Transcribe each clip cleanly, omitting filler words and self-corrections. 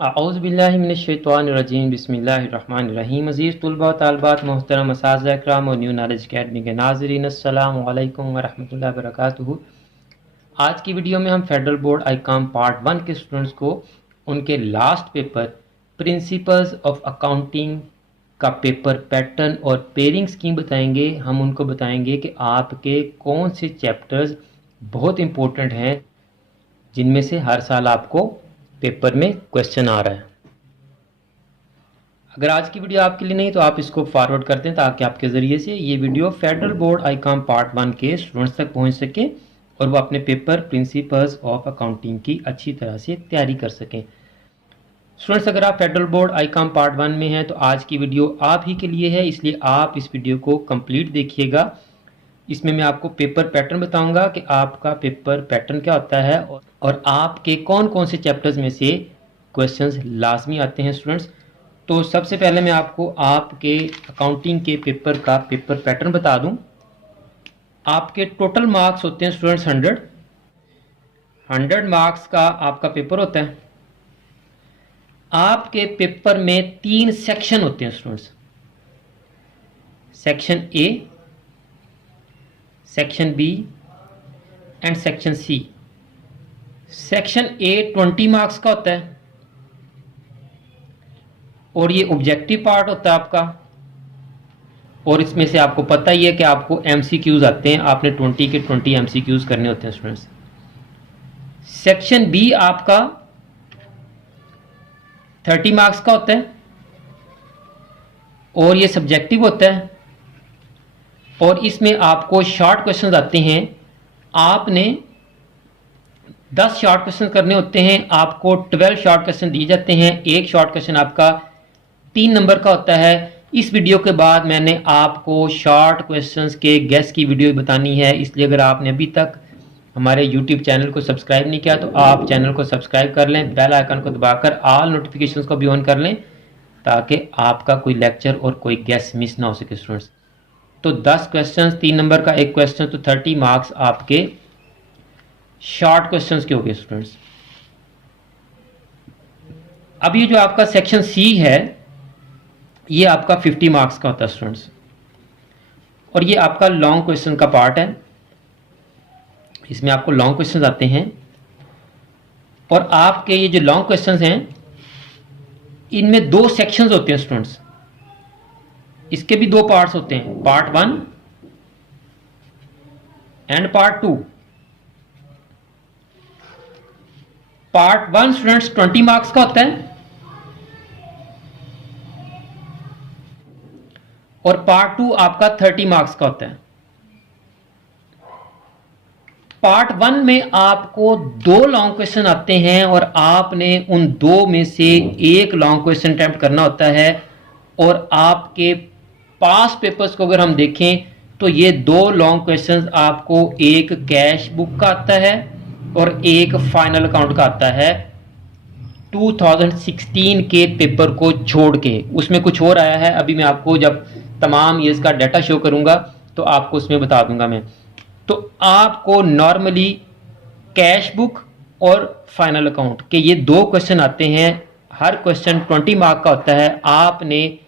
औज़ुबिल्लाहिमिनश्शैतानिर्रजीम बिस्मिल्लाहिर्रहमानिर्रहीम। अज़ीज़ तुलबा तालबात मोहतरम असातिज़ा इकराम और न्यू नॉलेज अकेडमी के नाज़रीन, अस्सलामु अलैकुम वरहमतुल्लाहि वबरकातुहू। आज की वीडियो में हम फेडरल बोर्ड आईकॉम पार्ट 1 के स्टूडेंट्स को उनके last paper principles of accounting का पेपर पैटर्न और पेयरिंग स्कीम बताएंगे। हम उनको बताएंगे कि आपके कौन से चैप्टर्स बहुत इंपॉर्टेंट हैं जिनमें से हर साल आपको पेपर में क्वेश्चन आ रहा है। अगर आज की वीडियो आपके लिए नहीं तो आप इसको फॉरवर्ड कर दें ताकि आपके ज़रिए से ये video federal board Icom part 1 के स्टूडेंट्स तक पहुंच सके और वो अपने पेपर प्रिंसिपल्स ऑफ अकाउंटिंग की अच्छी तरह से तैयारी कर सकें। स्टूडेंट्स, अगर आप फेडरल बोर्ड आईकॉम पार्ट 1 में हैं तो आज की वीडियो आप ही के लिए है, इसलिए आप इस वीडियो को कंप्लीट देखिएगा। इसमें मैं आपको पेपर पैटर्न बताऊंगा कि आपका पेपर पैटर्न क्या होता है और आपके कौन कौन से चैप्टर्स में से क्वेश्चंस लाजमी आते हैं। स्टूडेंट्स, तो सबसे पहले मैं आपको आपके अकाउंटिंग के पेपर का पेपर पैटर्न बता दूं। आपके टोटल मार्क्स होते हैं स्टूडेंट्स 100 मार्क्स का आपका पेपर होता है। आपके पेपर में 3 सेक्शन होते हैं students, section A, section B and section C. Section A 20 marks का होता है और ये ऑब्जेक्टिव पार्ट होता है आपका, और इसमें से आपको पता ही है कि आपको एमसीक्यूज आते हैं, आपने 20 के 20 एमसीक्यूज करने होते हैं स्टूडेंट्स। सेक्शन बी आपका 30 मार्क्स का होता है और ये सब्जेक्टिव होता है और इसमें आपको शॉर्ट क्वेश्चंस आते हैं। आपने 10 शॉर्ट क्वेश्चन करने होते हैं, आपको 12 शॉर्ट क्वेश्चन दिए जाते हैं। एक शॉर्ट क्वेश्चन आपका 3 नंबर का होता है। इस वीडियो के बाद मैंने आपको शॉर्ट क्वेश्चंस के गेस की वीडियो बतानी है, इसलिए अगर आपने अभी तक हमारे यूट्यूब चैनल को सब्सक्राइब नहीं किया तो आप चैनल को सब्सक्राइब कर लें, बेल आइकन को दबाकर ऑल नोटिफिकेशंस को भी ऑन कर लें ताकि आपका कोई लेक्चर और कोई गेस मिस ना हो सके। स्टूडेंट्स, तो 10 क्वेश्चंस, 3 नंबर का एक क्वेश्चन, तो 30 मार्क्स आपके शॉर्ट क्वेश्चंस के हो गए स्टूडेंट्स। अब ये जो आपका सेक्शन सी है ये आपका 50 मार्क्स का होता है स्टूडेंट्स, और ये आपका लॉन्ग क्वेश्चन का पार्ट है। इसमें आपको लॉन्ग क्वेश्चंस आते हैं और आपके ये जो लॉन्ग क्वेश्चंस हैं इनमें 2 सेक्शंस होते हैं स्टूडेंट्स। इसके भी 2 पार्ट्स होते हैं, part 1 and part 2। Part 1 students 20 marks का होता है और पार्ट 2 आपका 30 मार्क्स का होता है। पार्ट 1 में आपको 2 लॉन्ग क्वेश्चन आते हैं और आपने उन 2 में से एक लॉन्ग क्वेश्चन अटेम्प्ट करना होता है। और आपके पास पेपर्स को अगर हम देखें तो ये 2 लॉन्ग क्वेश्चंस आपको एक कैश बुक का आता है और एक फाइनल अकाउंट का आता है। 2016 के पेपर को छोड़ के उसमें कुछ और आया है, अभी मैं आपको जब तमाम ये इसका डाटा शो करूंगा तो आपको उसमें बता दूंगा मैं। तो आपको नॉर्मली कैश बुक और फाइनल अकाउंट के ये 2 क्वेश्चन आते हैं। हर क्वेश्चन 20 मार्क का होता है। आपने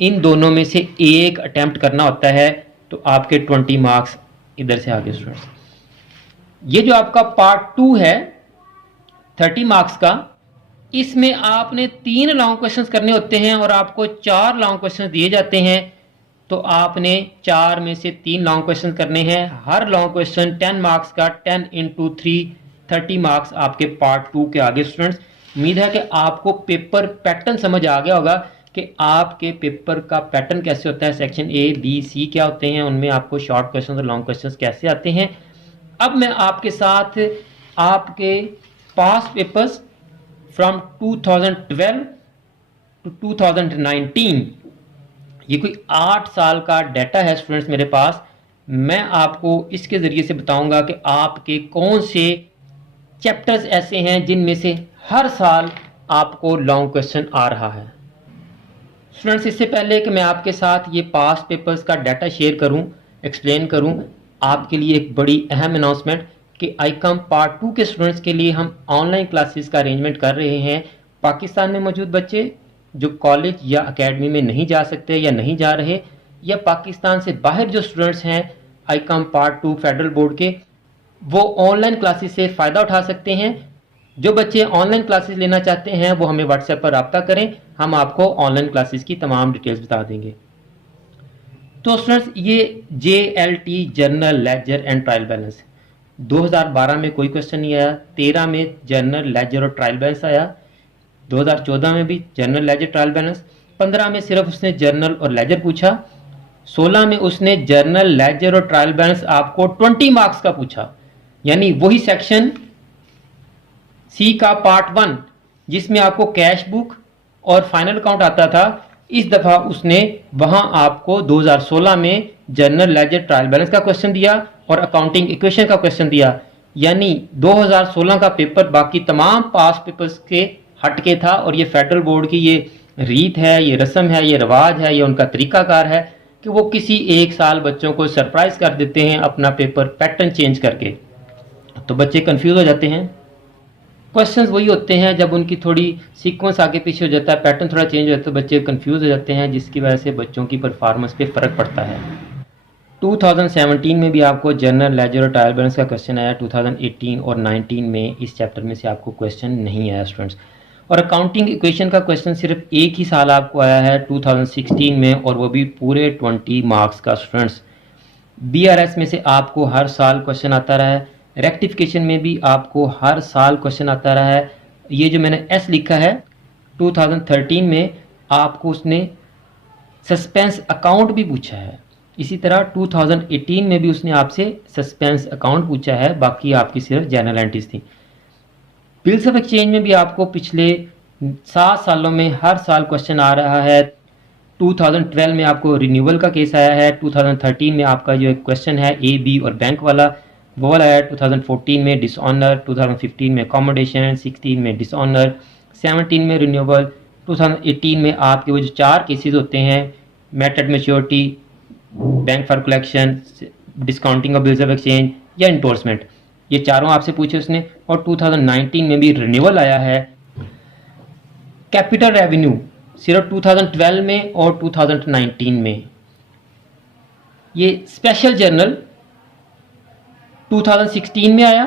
इन दोनों में से एक अटेम्प्ट करना होता है, तो आपके 20 मार्क्स इधर से आगे स्टूडेंट्स। ये जो आपका पार्ट 2 है 30 मार्क्स का, इसमें आपने 3 लॉन्ग क्वेश्चंस करने होते हैं और आपको 4 लॉन्ग क्वेश्चंस दिए जाते हैं। तो आपने 4 में से 3 लॉन्ग क्वेश्चन करने हैं। हर लॉन्ग क्वेश्चन 10 मार्क्स का, 10 × 3 30 मार्क्स आपके पार्ट 2 के आगे स्टूडेंट्स। उम्मीद है कि आपको पेपर पैटर्न समझ आ गया होगा कि आपके पेपर का पैटर्न कैसे होता है, सेक्शन ए बी सी क्या होते हैं, उनमें आपको शॉर्ट क्वेश्चन और लॉन्ग क्वेश्चन कैसे आते हैं। अब मैं आपके साथ आपके पास पेपर्स फ्रॉम 2012 टू 2019, ये कोई 8 साल का डाटा है स्टूडेंट्स मेरे पास। मैं आपको इसके ज़रिए से बताऊंगा कि आपके कौन से चैप्टर्स ऐसे हैं जिनमें से हर साल आपको लॉन्ग क्वेश्चन आ रहा है। स्टूडेंट्स, इससे पहले कि मैं आपके साथ ये पास पेपर्स का डाटा शेयर करूं, एक्सप्लेन करूं, आपके लिए एक बड़ी अहम अनाउंसमेंट कि आईकॉम पार्ट 2 के स्टूडेंट्स के लिए हम ऑनलाइन क्लासेस का अरेंजमेंट कर रहे हैं। पाकिस्तान में मौजूद बच्चे जो कॉलेज या एकेडमी में नहीं जा सकते या नहीं जा रहे, या पाकिस्तान से बाहर जो स्टूडेंट्स हैं आईकॉम पार्ट 2 फेडरल बोर्ड के, वो ऑनलाइन क्लासेस से फ़ायदा उठा सकते हैं। जो बच्चे ऑनलाइन क्लासेस लेना चाहते हैं वो हमें व्हाट्सएप पर रब्ता करें, हम आपको ऑनलाइन क्लासेस की तमाम डिटेल्स बता देंगे। तो स्टूडेंट्स, ये JLT journal ledger and trial balance 2012 में कोई क्वेश्चन नहीं आया, 13 में जर्नल लेजर और ट्रायल बैलेंस आया, 2014 में भी जर्नल लेजर ट्रायल बैलेंस, 15 में सिर्फ उसने जर्नल और लेजर पूछा, 16 में उसने जर्नल लेजर और ट्रायल बैलेंस आपको 20 मार्क्स का पूछा, यानी वही सेक्शन सी का पार्ट 1 जिसमें आपको कैश बुक और फाइनल अकाउंट आता था, इस दफा उसने वहां आपको 2016 में जर्नल लेजर ट्रायल बैलेंस का क्वेश्चन दिया और अकाउंटिंग इक्वेशन का क्वेश्चन दिया। यानी 2016 का पेपर बाकी तमाम पास पेपर्स के हटके था, और ये फेडरल बोर्ड की ये रीत है, ये रस्म है, ये रिवाज है, ये उनका तरीकाकार है कि वो किसी एक साल बच्चों को सरप्राइज कर देते हैं अपना पेपर पैटर्न चेंज करके। तो बच्चे कंफ्यूज हो जाते हैं। क्वेश्चंस वही होते हैं, जब उनकी थोड़ी सीक्वेंस आगे पीछे हो जाता है, पैटर्न थोड़ा चेंज हो जाता है, तो बच्चे कंफ्यूज हो जाते हैं, जिसकी वजह से बच्चों की परफॉर्मेंस पे फ़र्क पड़ता है। 2017 में भी आपको जनरल लेजर और ट्रायल बैलेंस का क्वेश्चन आया, 2018 और 19 में इस चैप्टर में से आपको क्वेश्चन नहीं आया स्टूडेंट्स। और अकाउंटिंग इक्वेशन का क्वेश्चन सिर्फ एक ही साल आपको आया है 2016 में, और वो भी पूरे 20 मार्क्स का स्टूडेंट्स। BRS में से आपको हर साल क्वेश्चन आता रहा है, रेक्टिफिकेशन में भी आपको हर साल क्वेश्चन आता रहा है। ये जो मैंने S लिखा है 2013 में आपको उसने सस्पेंस अकाउंट भी पूछा है, इसी तरह 2018 में भी उसने आपसे सस्पेंस अकाउंट पूछा है, बाकी आपकी सिर्फ जनरल एंट्रीज थी। बिल्स ऑफ एक्सचेंज में भी आपको पिछले 7 सालों में हर साल क्वेश्चन आ रहा है। 2012 में आपको रिन्यूअल का केस आया है, 2013 में आपका जो एक क्वेश्चन है A, B और बैंक वाला वो वाला है, 2014 में डिसऑनर, 2015 में अकोमोडेशन, 16 में डिसऑनर, 17 में रिन्यूअल, 2018 में आपके वो जो 4 केसेस होते हैं, method maturity, bank for collection, discounting of bills of exchange या इंडोर्समेंट, ये चारों आपसे पूछे उसने। और 2019 में भी रिन्यूअल आया है। कैपिटल रेवेन्यू सिर्फ 2012 में और 2019 में। ये स्पेशल जर्नल 2016 में आया।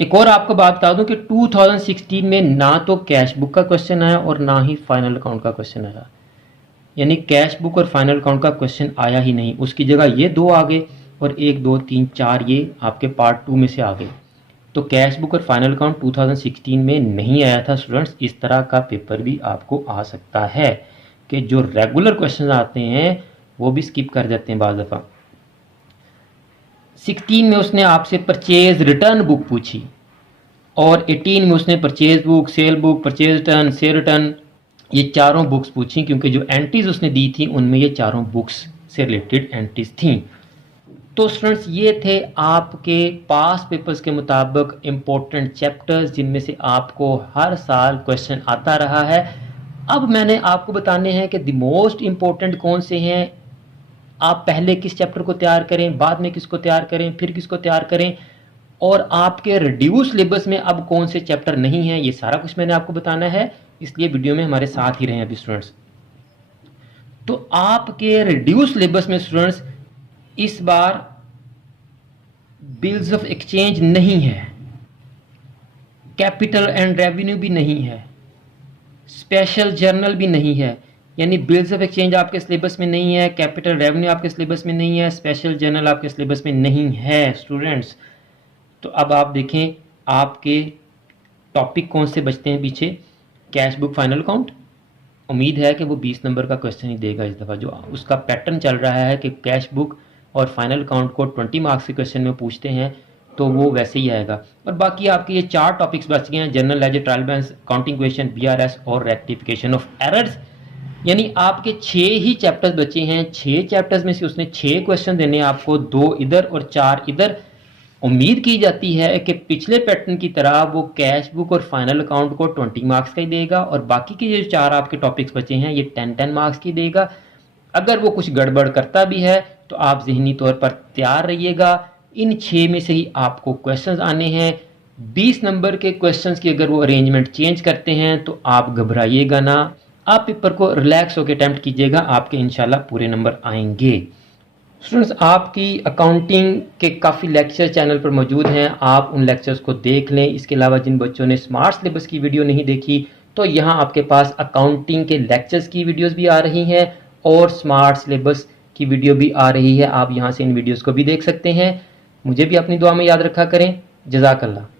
एक और आपको बात बता दूं कि 2016 में ना तो कैश बुक का क्वेश्चन आया और ना ही फाइनल अकाउंट का क्वेश्चन आया, यानी कैश बुक और फाइनल अकाउंट का क्वेश्चन आया ही नहीं। उसकी जगह ये 2 आ गए और 1 2 3 4 ये आपके पार्ट 2 में से आ गए। तो कैश बुक और फाइनल अकाउंट 2016 में नहीं आया था स्टूडेंट्स। इस तरह का पेपर भी आपको आ सकता है कि जो रेगुलर क्वेश्चन आते हैं वो भी स्किप कर जाते हैं बाज़ दफ़ा। 16 में उसने आपसे परचेज रिटर्न बुक पूछी और 18 में उसने purchase book, cell book, purchase return, cell return, ये चारों बुक्स पूछी, क्योंकि जो एंट्रीज उसने दी थी उनमें ये चारों बुक्स से रिलेटेड एंट्रीज थी। तो स्टूडेंट्स, ये थे आपके पास पेपर्स के मुताबिक इम्पोर्टेंट चैप्टर्स जिनमें से आपको हर साल क्वेश्चन आता रहा है। अब मैंने आपको बताने हैं कि द मोस्ट इम्पोर्टेंट कौन से हैं, आप पहले किस चैप्टर को तैयार करें, बाद में किसको तैयार करें, फिर किसको तैयार करें, और आपके रिड्यूस सिलेबस में अब कौन से चैप्टर नहीं हैं, ये सारा कुछ मैंने आपको बताना है। इसलिए वीडियो में हमारे साथ ही रहें अभी स्टूडेंट्स। तो आपके रिड्यूस सिलेबस में स्टूडेंट्स इस बार बिल्स ऑफ एक्सचेंज नहीं है, कैपिटल एंड रेवेन्यू भी नहीं है, स्पेशल जर्नल भी नहीं है। यानी बिल्स ऑफ एक्सचेंज आपके सिलेबस में नहीं है, कैपिटल रेवेन्यू आपके सिलेबस में नहीं है, स्पेशल जर्नल आपके सिलेबस में नहीं है स्टूडेंट्स। तो अब आप देखें आपके टॉपिक कौन से बचते हैं पीछे। कैश बुक, फाइनल अकाउंट, उम्मीद है कि वो 20 नंबर का क्वेश्चन ही देगा इस दफ़ा। जो उसका पैटर्न चल रहा है कि कैश बुक और फाइनल अकाउंट को 20 मार्क्स के क्वेश्चन में पूछते हैं, तो वो वैसे ही आएगा। और बाकी आपके ये 4 टॉपिक्स बच गए हैं, general ledger, trial balance, accounting equation, BRS और रेक्टिफिकेशन ऑफ एरर्स। यानी आपके 6 ही चैप्टर्स बचे हैं। 6 चैप्टर्स में से उसने 6 क्वेश्चन देने हैं आपको, 2 इधर और 4 इधर। उम्मीद की जाती है कि पिछले पैटर्न की तरह वो कैश बुक और फाइनल अकाउंट को 20 मार्क्स का ही देगा और बाकी के जो 4 आपके टॉपिक्स बचे हैं ये 10-10 मार्क्स की देगा। अगर वो कुछ गड़बड़ करता भी है तो आप ज़हनी तौर पर तैयार रहिएगा। इन 6 में से ही आपको क्वेश्चंस आने हैं। 20 नंबर के क्वेश्चंस की अगर वो अरेंजमेंट चेंज करते हैं तो आप घबराइएगा ना, आप पेपर को रिलैक्स होकर अटैम्प्ट कीजिएगा, आपके इंशाल्लाह पूरे नंबर आएंगे। स्टूडेंट्स, आपकी अकाउंटिंग के काफ़ी लेक्चर चैनल पर मौजूद हैं, आप उन लेक्चर्स को देख लें। इसके अलावा जिन बच्चों ने स्मार्ट सिलेबस की वीडियो नहीं देखी तो यहाँ आपके पास अकाउंटिंग के लेक्चर्स की वीडियोस भी आ रही हैं और स्मार्ट सिलेबस की वीडियो भी आ रही है, आप यहाँ से इन वीडियोस को भी देख सकते हैं। मुझे भी अपनी दुआ में याद रखा करें। जज़ाकल्लाह।